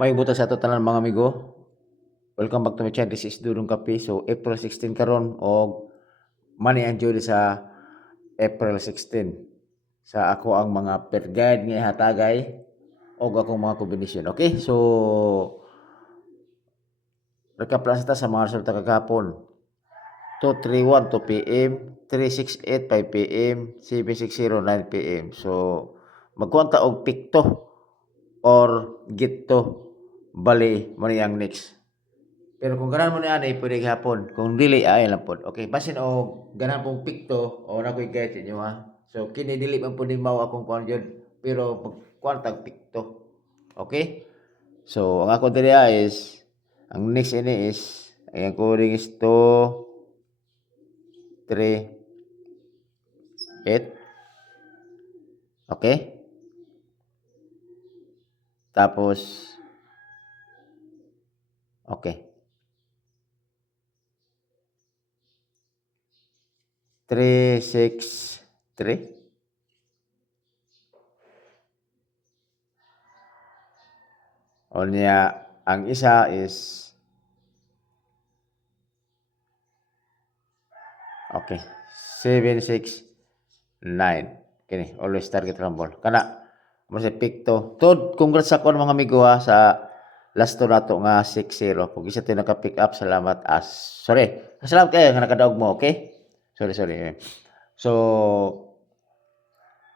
May buta sa totalan mga amigo. Welcome back to my channel. This is Dudong Kape. So April 16 karon og money and jewelry sa April 16. Sa ako ang mga per guide nga hatagay og akong mga kombinasyon. Okay? So recap lang sa mga resulta kagahapon. 231 2 PM, 368 5 PM, 760 9 PM. So magkuha ta og pikto or gitto bali mo niyang next. Pero kung ganan mo ni ani pwede gihapon. Kung dili ay lang pod. Okay, basin og ganan pong pikto o na ko'y guide inyo ha. So kini dili man pud mao akong kuan jud, pero pag tag pikto. Okay? So ang ako diri is ang next ini is ang coding is 2 3 8. Okay? Tapos okay. 3 6 3. O niya ang isa is okay. 7 6 9. Kini always target rumble. Kana mo sa pikto. Tod congrats sa kon mga amigo ha sa last to nato nga 6-0. Kung isa tayo naka-pick up, salamat. Sorry. Salamat kayo nga nakadaog mo, okay? Sorry. So,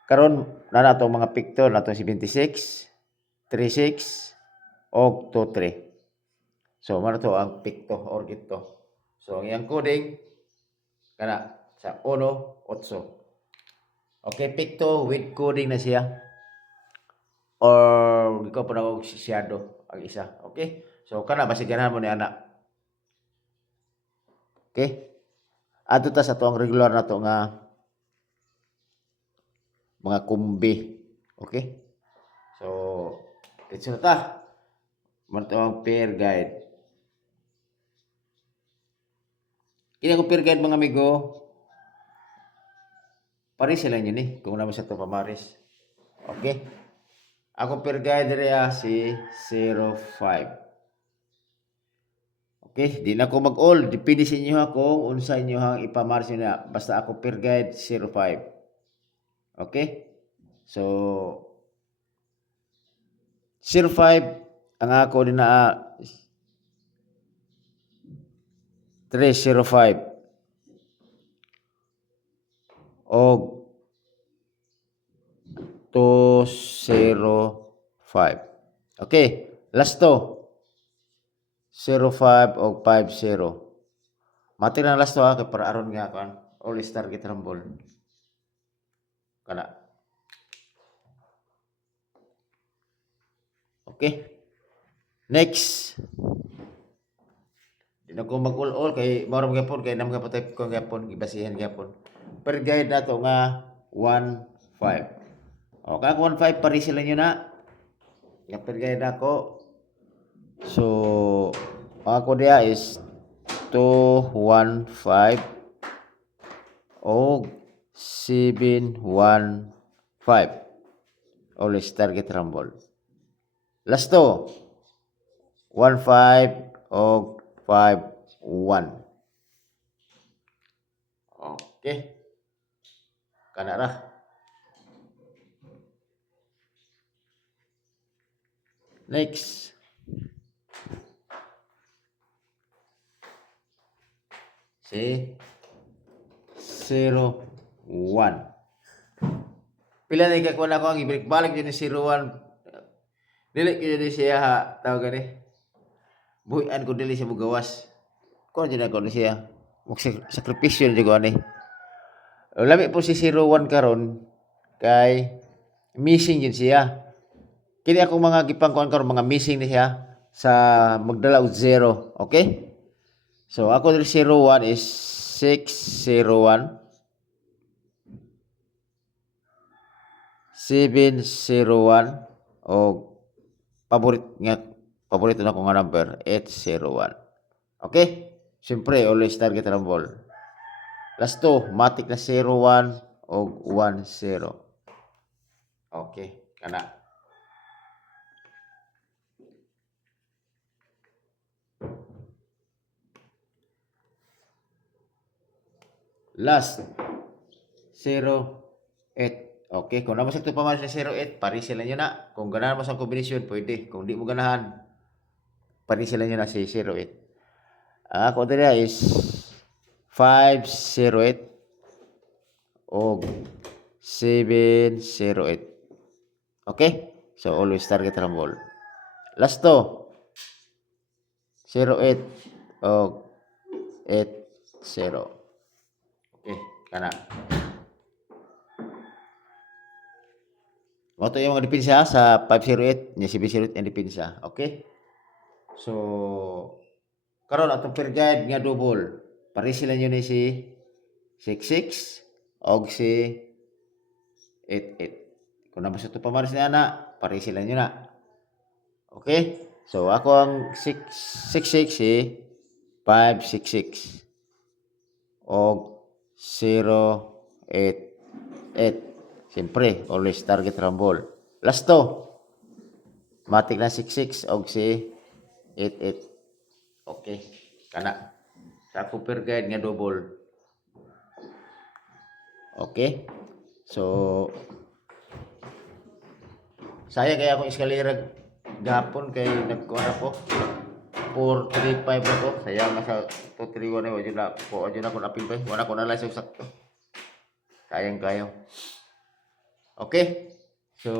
karon na nato mga pikto nato 76, 36 og 23. So, mano to ang pikto or gito. So, ang iyang coding kana sa 1 8. Okay, pikto with coding na siya. Or ikaw pa na og siyado ang isa. Okay? So, kana basig ganahan mo ni ana. Okay? Ato ta sa to ang regular na to nga mga kumbi. Okay? So, let's na ta. Mano to ang pair guide. Kini ako pair guide mga amigo. Paris sila yun eh. Kung naman sa to pamaris. Okay? Ako pair guide rin si 05. Okay, di na ako mag-all. Depende sa inyo ako unsa inyo hang ipamaris na. Basta ako per guide 05. Okay? So 05 ang ako din na 305 og 205. Okay, last to 05 og 50. Mati na last to ha kay para aron nga kan all star target rumble. Kana. Okay. Next. Di na ko mag-all kay maro gyapon kay nam gyapon type ko gyapon gibasihan gyapon. Per guide nato nga 15. O kag 15 pari sila nyo na. Nga per guide ako. So ako dia is 215 o 715. Always target rumble. Last to 15 o 51. Okay. Kana ra. Next. Si 01. Pila na ikakuha na ko ang ibalik-balik yun ni 01. Dili ko yun siya ha. Tawag gani. Buhian ko dili siya mugawas. Kung dyan ako siya. Sakripisyo dyan ko ani. Lami po si 01 karon kay missing yun siya. Kini akong mga gipangkuan karon mga missing ni siya sa magdala og 0. Okay? So ako diri 01 is 601 701 o paborito na ko nga number 801. Okay? Siyempre always target rumble. Last to matik na 01 o 10. Okay, kana. last 08. Okay, kung naman sakto pa man sa 08, parisila nyo na. Kung ganahan mo sa kombinasyon, pwede. Kung di mo ganahan, parisila nyo na si 08. Ang ako dira is 508 o 708. Okay? So, always target rumble. Last to, 08 o 80. Okay, kana. Moto yung mga depensa sa 508, niya 708 yung depensa. Okay? So, karon atong per guide nga double. Pare sila nyo ni si 66 og si 88. Kung nabasa ito pamaris na na, pare sila nyo na. Okay? So, ako ang 66 si 566 og 088. Siyempre, always target rumble. Last to, matik na 66 og si 88. Okay, kana. Sa ako per guide nga double. Okay? So, saya kaya akong eskalera gapon kay nagkuha ako 435 na to. Sayang na sa 231 na wala na po na ko napil pa. Wala ko na lang sakto. Sayang kayo. Okay? So,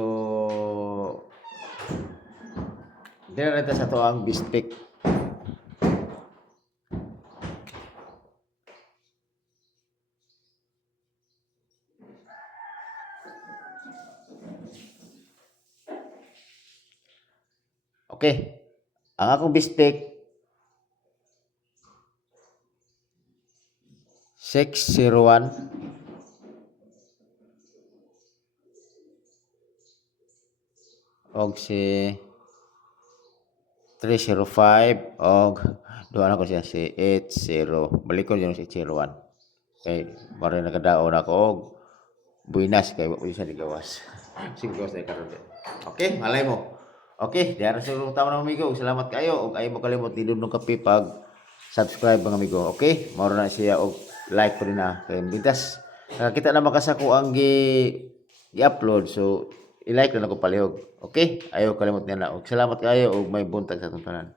dito na sa to ang bispik. Okay. Ang akong bistek 601 og si 305 og duha na ko siya si 80. Balik ko yung si 801. Okay, mara nakadaon ako og buinas kay wa siya digawas. Sige gawas na karon. Okay, malay mo. Okay, diara sa tama na amigo. Salamat kayo og ay mo kalimot nindot kape pag subscribe mga amigo. Okay, mao na siya og like ko rin na kay bintas. Kita na makasako ang i-upload so i-like na ako palihog. Okay, ayo kalimot niya na og salamat kayo og may buntag sa atong tanan.